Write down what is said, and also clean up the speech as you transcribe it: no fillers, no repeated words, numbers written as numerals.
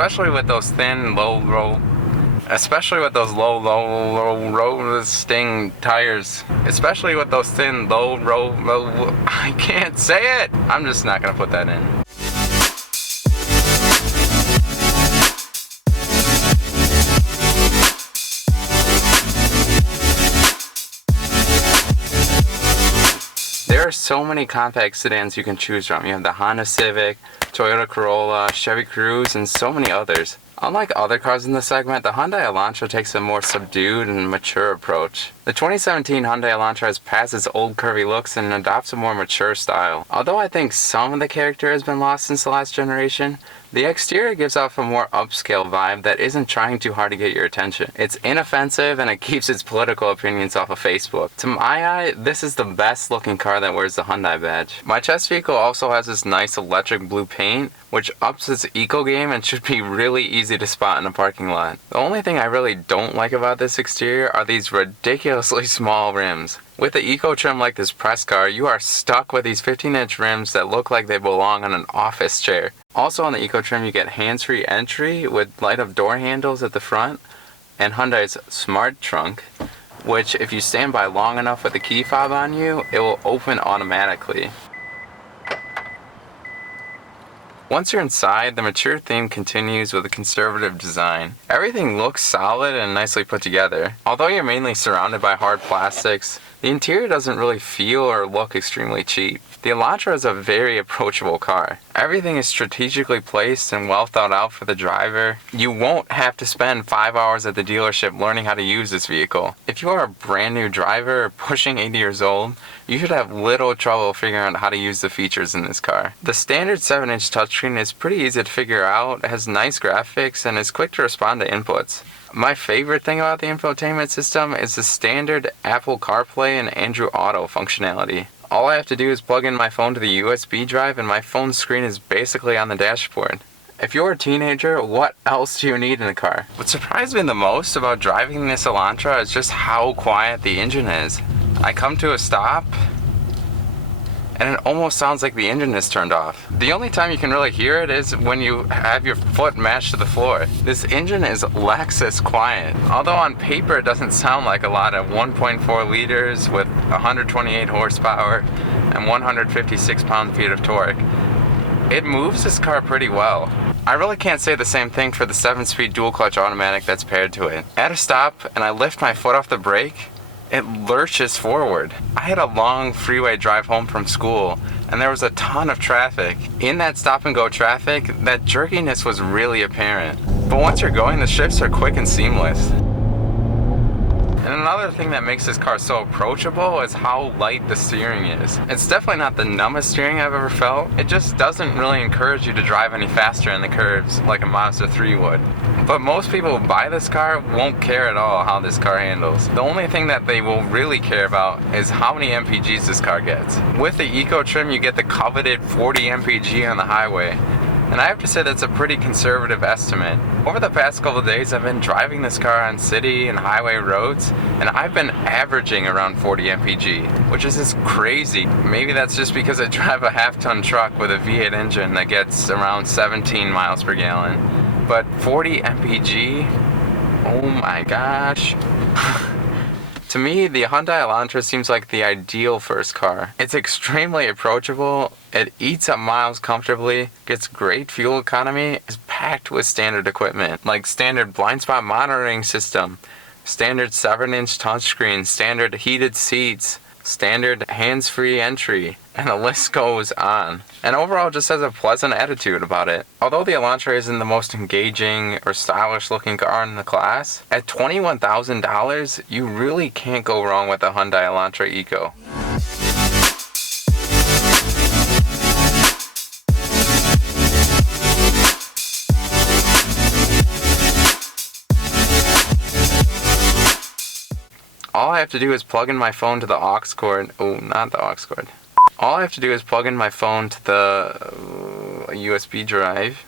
Especially with those thin, low roasting tires. Especially with those thin, low, I can't say it! I'm just not gonna put that in. There are so many compact sedans you can choose from. You have the Honda Civic, Toyota Corolla, Chevy Cruze, and so many others. Unlike other cars in the segment, the Hyundai Elantra takes a more subdued and mature approach. The 2017 Hyundai Elantra has passed its old curvy looks and adopts a more mature style. Although I think some of the character has been lost since the last generation, the exterior gives off a more upscale vibe that isn't trying too hard to get your attention. It's inoffensive and it keeps its political opinions off of Facebook. To my eye, this is the best looking car that wears the Hyundai badge. My test vehicle also has this nice electric blue paint, which ups its eco game and should be really easy to spot in a parking lot. The only thing I really don't like about this exterior are these ridiculously small rims. With the eco trim like this press car, you are stuck with these 15-inch rims that look like they belong on an office chair. Also on the eco trim you get hands-free entry with light-up door handles at the front and Hyundai's smart trunk, which if you stand by long enough with the key fob on you, it will open automatically. Once you're inside, the mature theme continues with a conservative design. Everything looks solid and nicely put together. Although you're mainly surrounded by hard plastics, the interior doesn't really feel or look extremely cheap. The Elantra is a very approachable car. Everything is strategically placed and well thought out for the driver. You won't have to spend 5 hours at the dealership learning how to use this vehicle. If you are a brand new driver or pushing 80 years old, you should have little trouble figuring out how to use the features in this car. The standard 7-inch touchscreen is pretty easy to figure out, has nice graphics, and is quick to respond to inputs. My favorite thing about the infotainment system is the standard Apple CarPlay and Android Auto functionality. All I have to do is plug in my phone to the USB drive and my phone screen is basically on the dashboard. If you're a teenager, what else do you need in a car? What surprised me the most about driving this Elantra is just how quiet the engine is. I come to a stop and it almost sounds like the engine is turned off. The only time you can really hear it is when you have your foot mashed to the floor. This engine is Lexus quiet. Although on paper it doesn't sound like a lot at 1.4 liters with 128 horsepower and 156 pound-feet of torque. It moves this car pretty well. I really can't say the same thing for the 7-speed dual-clutch automatic that's paired to it. At a stop and I lift my foot off the brake, it lurches forward. I had a long freeway drive home from school and there was a ton of traffic. In that stop and go traffic, that jerkiness was really apparent. But once you're going, the shifts are quick and seamless. And another thing that makes this car so approachable is how light the steering is. It's definitely not the numbest steering I've ever felt. It just doesn't really encourage you to drive any faster in the curves like a Mazda 3 would. But most people who buy this car won't care at all how this car handles. The only thing that they will really care about is how many MPGs this car gets. With the Eco trim, you get the coveted 40 MPG on the highway. And I have to say that's a pretty conservative estimate. Over the past couple of days I've been driving this car on city and highway roads and I've been averaging around 40 mpg, which is just crazy. Maybe that's just because I drive a half-ton truck with a V8 engine that gets around 17 miles per gallon. But 40 mpg? Oh my gosh. To me, the Hyundai Elantra seems like the ideal first car. It's extremely approachable, it eats up miles comfortably, gets great fuel economy, is packed with standard equipment, like standard blind spot monitoring system, standard 7-inch touchscreen, standard heated seats, standard hands-free entry, and the list goes on. And overall just has a pleasant attitude about it. Although the Elantra isn't the most engaging or stylish looking car in the class, at $21,000 you really can't go wrong with the Hyundai Elantra Eco. All I have to do is plug in my phone to the aux cord. Oh, not the aux cord. All I have to do is plug in my phone to the USB drive